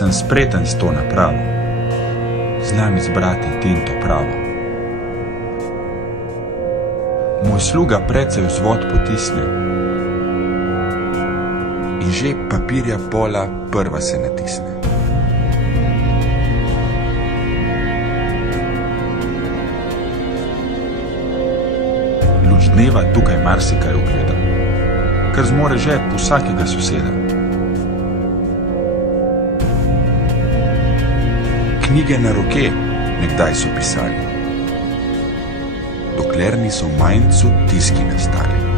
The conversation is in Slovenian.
sem spreten s to napravo, znam izbrati tinto pravo. Moj sluga precej vzvod potisne in že papirja pola prva se natisne. Luč dneva tukaj marsikaj ugleda, kar zmore žep vsakega soseda. Knjige na roke nekdaj so pisali, dokler niso v majncu tiski nastali.